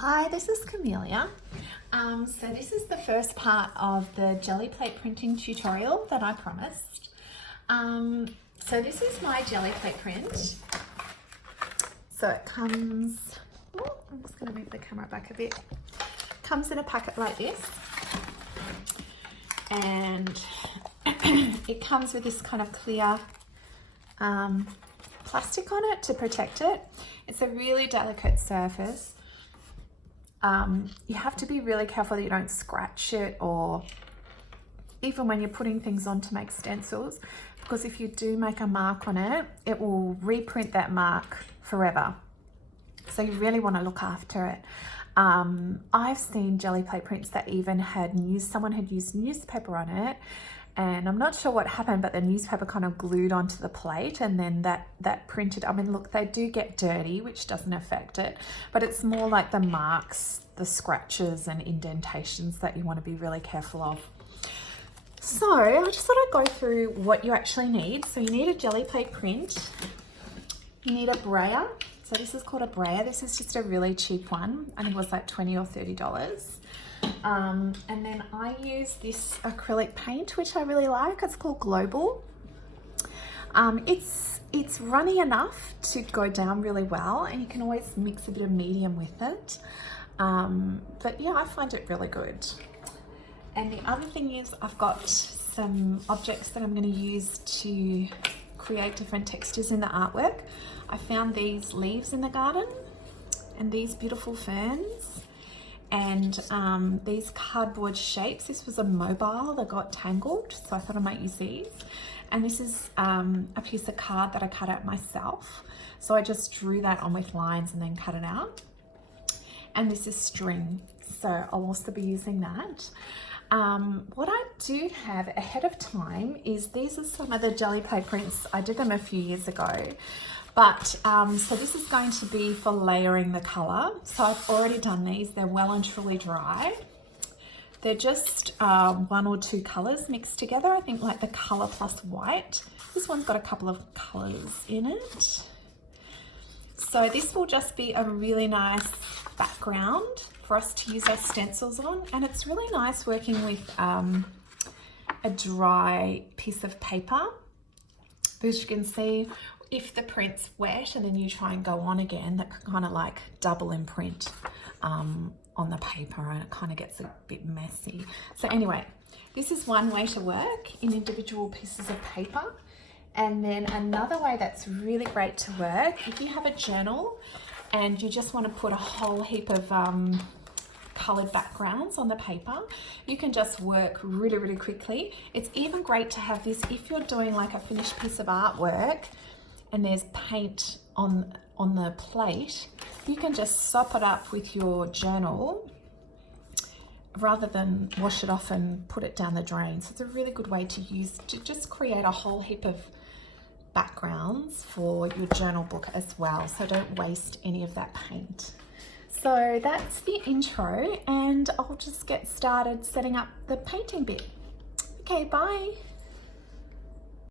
Hi, this is Camelia. So this is the first part of the Gelliplate printing tutorial that I promised. So this is my Gelliplate print. So it comes, I'm just going to move the camera back a bit. Comes in a packet like this. And it comes with this kind of clear plastic on it to protect it. It's a really delicate surface. You have to be really careful that you don't scratch it, or even when you're putting things on to make stencils, because if you do make a mark on it, it will reprint that mark forever. So you really want to look after it. I've seen Gelliplate prints that even had someone had used newspaper on it, and I'm not sure what happened, but the newspaper kind of glued onto the plate, and then that printed. I mean, look, they do get dirty, which doesn't affect it, but it's more like the marks, the scratches and indentations that you want to be really careful of. So I just thought I'd go through what you actually need. So you need a Gelliplate print. You need a brayer. So this is called a brayer. This is just a really cheap one. I think it was like $20 or $30. And then I use this acrylic paint, which I really like. It's called Global. It's runny enough to go down really well, and you can always mix a bit of medium with it. But yeah, I find it really good. And the other thing is I've got some objects that I'm going to use to create different textures in the artwork. I found these leaves in the garden and these beautiful ferns and these cardboard shapes. This was a mobile that got tangled, so I thought I might use these. And this is a piece of card that I cut out myself. So I just drew that on with lines and then cut it out. And this is string, so I'll also be using that. What I do have ahead of time is these are some of the Gelliplate prints. I did them a few years ago, but so this is going to be for layering the color. So I've already done these. They're well and truly dry. They're just one or two colors mixed together. I think like the color plus white. This one's got a couple of colors in it. So this will just be a really nice background for us to use our stencils on, and it's really nice working with a dry piece of paper, because you can see if the print's wet and then you try and go on again, that can kind of like double imprint on the paper, and it kind of gets a bit messy. So anyway, this is one way to work in individual pieces of paper. And then another way that's really great to work, if you have a journal and you just want to put a whole heap of coloured backgrounds on the paper, you can just work really, really quickly. It's even great to have this if you're doing like a finished piece of artwork and there's paint on the plate. You can just sop it up with your journal rather than wash it off and put it down the drain. So it's a really good way to use to just create a whole heap of backgrounds for your journal book as well, so don't waste any of that paint. So that's the intro, and I'll just get started setting up the painting bit. Okay, bye.